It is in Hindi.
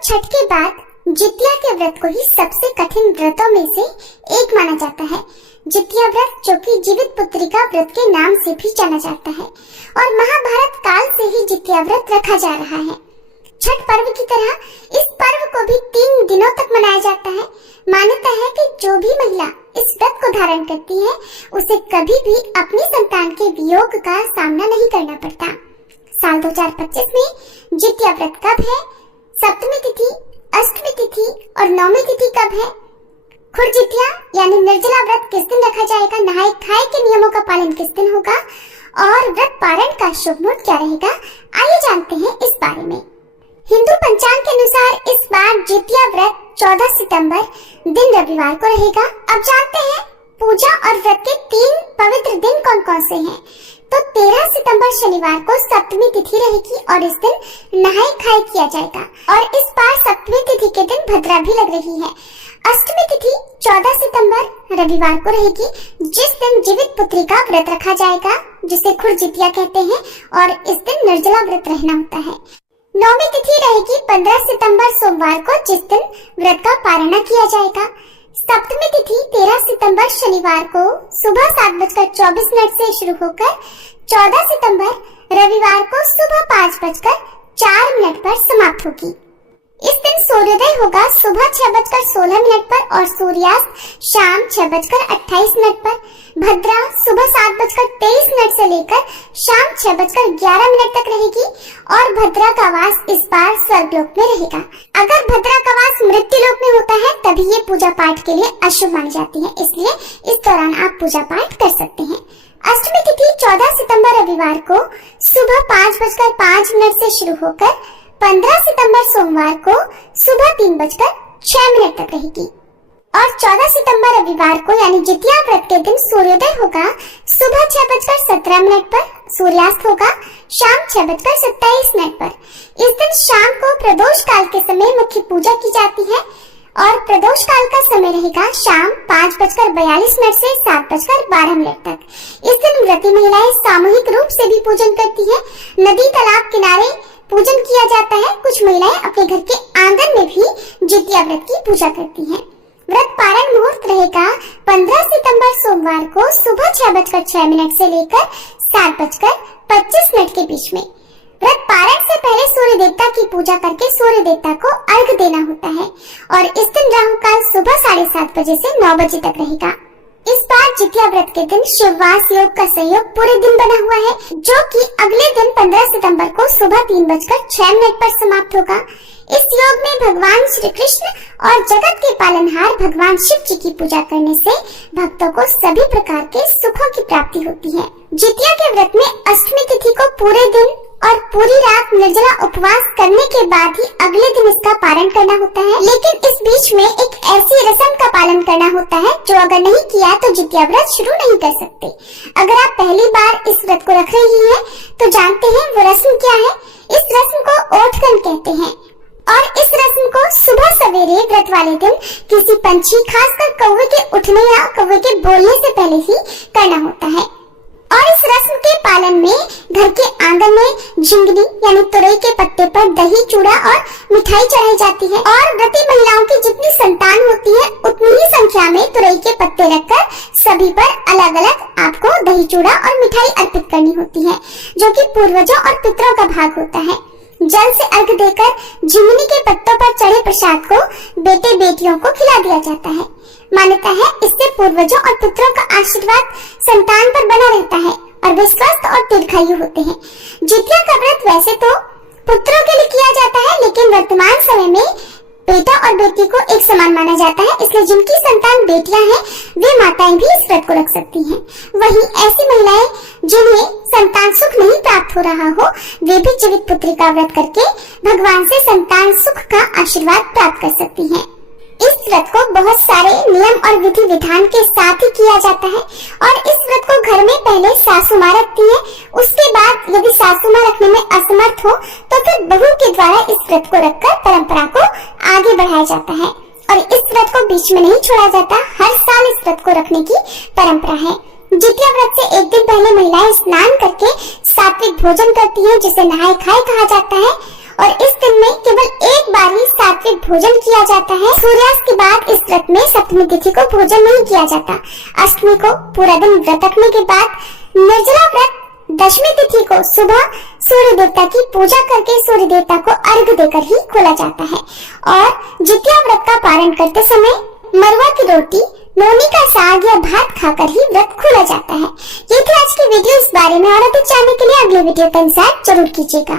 छठ के बाद जितिया के व्रत को ही सबसे कठिन व्रतों में से एक माना जाता है। जितिया व्रत, जो कि जीवित पुत्रिका व्रत के नाम से भी जाना जाता है, और महाभारत काल से ही जितिया व्रत रखा जा रहा है। छठ पर्व की तरह इस पर्व को भी 3 दिनों तक मनाया जाता है। मान्यता है कि जो भी महिला इस व्रत को धारण करती है, उसे कभी भी अपनी संतान के वियोग का सामना नहीं करना पड़ता। साल 2025 में जितिया व्रत कब है, सप्तमी तिथि, अष्टमी तिथि और नवमी तिथि कब है, खुर जितिया यानी निर्जला व्रत किस दिन रखा जाएगा, नहाए खाए के नियमों का पालन किस दिन होगा और व्रत पारण का शुभ मुहूर्त क्या रहेगा, आइए जानते हैं इस बारे में। हिंदू पंचांग के अनुसार इस बार जितिया व्रत 14 सितंबर दिन रविवार को रहेगा। अब जानते हैं पूजा और व्रत के 3 पवित्र दिन कौन कौन से हैं। तो 13 सितंबर शनिवार को सप्तमी तिथि रहेगी और इस दिन नहाए खाए किया जाएगा, और इस बार सप्तमी तिथि के दिन भद्रा भी लग रही है। अष्टमी तिथि 14 सितंबर रविवार को रहेगी, जिस दिन जीवित पुत्री का व्रत रखा जाएगा, जिसे खुर जितिया कहते हैं, और इस दिन निर्जला व्रत रहना होता है। नवमी तिथि रहेगी 15 सितंबर सोमवार को, जिस दिन व्रत का पारणा किया जाएगा। सप्तमी तिथि 13 सितंबर शनिवार को सुबह 7:24 से शुरू होकर 14 सितंबर रविवार को सुबह 5:04 पर समाप्त होगी। इस दिन सूर्योदय होगा सुबह 6:16 पर और सूर्यास्त शाम 6:28 पर। भद्रा सुबह 7:23 से लेकर शाम 6:11 तक रहेगी, और भद्रा का वास इस बार स्वर्गलोक में रहेगा। अगर भद्रा का वास मृत्युलोक में होता है तभी ये पूजा पाठ के लिए अशुभ मानी जाती है, इसलिए इस दौरान आप पूजा पाठ कर सकते हैं। अष्टमी तिथि 14 सितंबर रविवार को सुबह 5:05 से शुरू होकर 15 सितंबर सोमवार को सुबह 3:06 तक रहेगी, और 14 सितंबर रविवार को यानी जितिया व्रत के दिन सूर्योदय होगा सुबह 6:17 पर, सूर्यास्त होगा शाम 6:27 पर। इस दिन शाम को प्रदोष काल के समय मुख्य पूजा की जाती है, और प्रदोष काल का समय रहेगा शाम 5:42 से 7:12 तक। इस दिन व्रती महिलाएं सामूहिक रूप से भी पूजन करती है। नदी तालाब किनारे पूजन किया जाता है। कुछ महिलाएं अपने घर के आंगन में भी जितिया व्रत की पूजा करती हैं। व्रत पारण मुहूर्त रहेगा 15 सितंबर सोमवार को सुबह 6:06 से लेकर 7:25 के बीच में। व्रत पारण से पहले सूर्य देवता की पूजा करके सूर्य देवता को अर्घ देना होता है, और इस दिन राहु काल सुबह 7:30 बजे से 9 बजे तक रहेगा। इस बार जितिया व्रत के दिन शिववास योग का संयोग पूरे दिन बना हुआ है, जो कि अगले दिन 15 सितंबर को सुबह 3:06 पर समाप्त होगा। इस योग में भगवान श्री कृष्ण और जगत के पालनहार भगवान शिव जी की पूजा करने से भक्तों को सभी प्रकार के सुखों की प्राप्ति होती है। जितिया के व्रत में अष्टमी तिथि को पूरे दिन और पूरी रात निर्जला उपवास करने के बाद ही अगले दिन इसका पारण करना होता है, लेकिन इस बीच में एक ऐसी रस्म का पालन करना होता है जो अगर नहीं किया तो जितिया व्रत शुरू नहीं कर सकते। अगर आप पहली बार इस व्रत को रख रही हैं तो जानते हैं वो रस्म क्या है। इस रस्म को ओठकन कहते हैं, और इस रस्म को सुबह सवेरे व्रत वाले दिन किसी पंछी, खासकर कौवे के उठने या कौवे के बोलने से पहले ही करना होता है। और इस रस्म के पालन में घर के आंगन में झिंगनी यानी तुरई के पत्ते पर दही, चूड़ा और मिठाई चढ़ाई जाती है, और व्रती महिलाओं की जितनी संतान होती है उतनी ही संख्या में तुरई के पत्ते रखकर सभी पर अलग अलग आपको दही, चूड़ा और मिठाई अर्पित करनी होती है, जो कि पूर्वजों और पितरों का भाग होता है। जल से अर्घ देकर झिंगनी के पत्तों पर चढ़े प्रसाद को बेटे बेटियों को खिला दिया जाता है। मान्यता है इससे पूर्वजों और पितरों का आशीर्वाद संतान पर बना रहता है और वे स्वस्थ और दीर्घायु होते हैं। जितिया का व्रत वैसे तो पुत्रों के लिए किया जाता है, लेकिन वर्तमान समय में बेटा और बेटी को एक समान माना जाता है, इसलिए जिनकी संतान बेटियां हैं वे माताएं भी इस व्रत को रख सकती हैं। वहीं ऐसी महिलाएं जिन्हें संतान सुख नहीं प्राप्त हो रहा हो, वे भी जीवित पुत्री का व्रत करके भगवान से संतान सुख का आशीर्वाद प्राप्त कर सकती हैं। इस व्रत को बहुत सारे नियम और विधि विधान के साथ ही किया जाता है, और इस व्रत को घर में पहले सासू माँ रखती है। उसके बाद यदि सासू माँ रखने में असमर्थ हो तो फिर बहू के द्वारा इस व्रत को रखकर परंपरा को आगे बढ़ाया जाता है, और इस व्रत को बीच में नहीं छोड़ा जाता। हर साल इस व्रत को रखने की परंपरा है। जितिया व्रत से एक दिन पहले महिलाएं स्नान करके सात्विक भोजन करती हैं, जिसे नहाए खाए कहा जाता है, और इस दिन में केवल एक बार ही सात्विक भोजन किया जाता है। सूर्यास्त के बाद इस व्रत में सप्तमी तिथि को भोजन नहीं किया जाता। अष्टमी को पूरा दिन व्रत रखने के बाद निर्जला व्रत दशमी तिथि को सुबह सूर्य देवता की पूजा करके सूर्य देवता को अर्घ्य देकर ही खोला जाता है। और जितिया व्रत का पारण करते समय मरुआ की रोटी, नोनी का साग या भात खाकर ही व्रत खोला जाता है। ये थी आज की वीडियो। इस बारे में और अधिक जानने के लिए अगले वीडियो का इंतजार जरूर कीजिएगा।